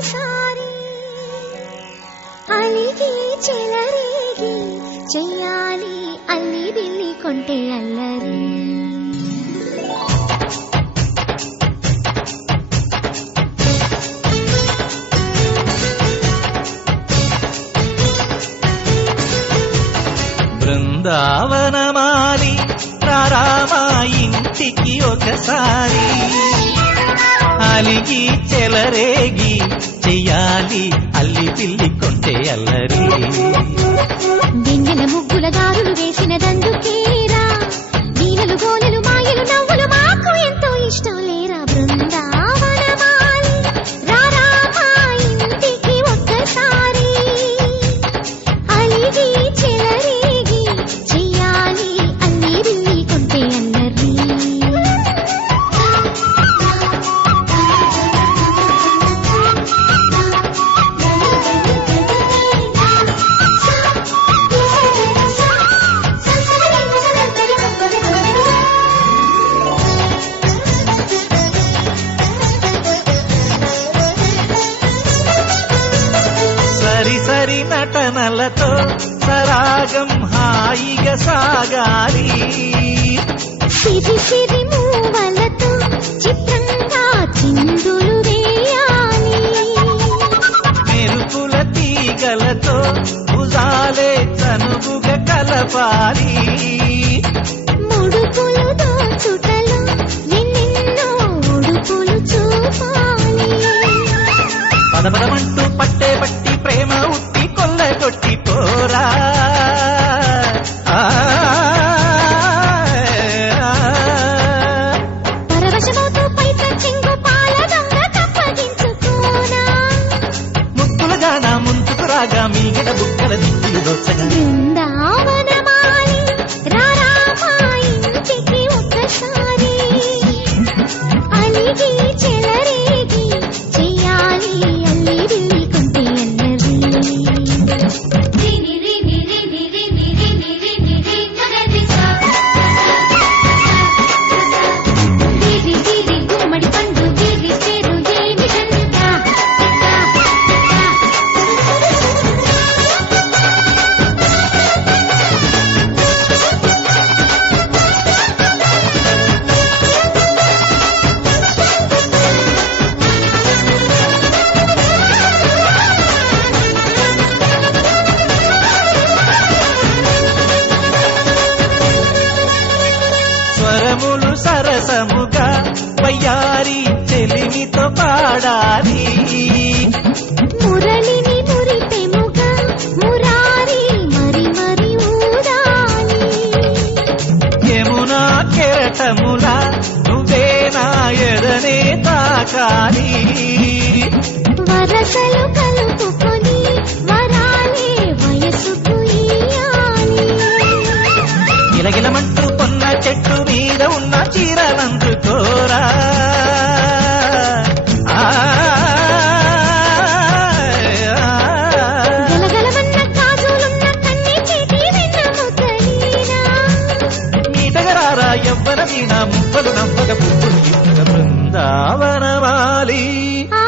ఒక్కసారి అలిగి చెలరేగి చెయ్యాలి అల్లి బిల్లి కొంటే అల్లరి బృందావనమాలి రామా ఇంటికి ఒకసారి అలిగి చెలరేగి చెయ్యాలి అల్లి పిల్లి కొంటే అల్లరి వెన్నెల ముగ్గుల దారులు వేసిన దందుకేరా వీణలు గోలెలు మాయలు నవ్వులు మాకు ఎంతో ఇష్టం లేరా బృందావనమాలి రామా ఇంటికి ఒక్కసారి అలిగి చెలరేగి చెయ్యాలి అల్లి బిల్లి కొంటే అల్లరి సరి నటనలతో సరాగం హాయిగా సాగాలి సిరి సిరి మూవలతో చిత్రంగా చిందులు వేయాలి మెరుపుల తీగలతో భుజాలే చనువుగా కలపాలి ముడుపులు దోచుటలో ఎన్నెన్నో ఉడుపులు చూపాలి పదపదమంటూ పట్టే పట్టి ప్రేమ ఉట్టి కొల్ల కొట్టి పోరా పరవశమవుతూ పైట చెంగు పాల దొంగ తప్పగించుకోనా ముక్కులుగా నా ముందుకు రాగా మీగడ బుక్కల దిక్కులు దోచగా బృందావనమాలి రామా ఇంటికి ఒక్కసారి అలిగి చెలరేగి చెయ్యాలి అల్లి బిల్లి కొంటే అల్లరి గుమ్మడి పండు గిరి పేరు ఏమిటంట స్వరములు సరసముగా వయ్యారి చెలిమితో పాడాలి మురళిని మురిపెముగా మురారి మరి మరి ఊదాలి యమునా కెరటములా నువ్వే నా ఎదనే తాకాలి వరసలు కలుపుకొని వరాలే వయసుకు ఇయ్యాలి గిలగిలమంటూ కొన్న చెట్టు మీద ఉన్న చీరలందుకోరా గలగలమన్న కాజులున్న కన్నీ చేతి వెన్న ముద్దలీనా నీటగరారా ఎవ్వర వీణ మువ్వలు నవ్వగ పువ్వులు ఇవ్వగ బృందావనమాలి ఆ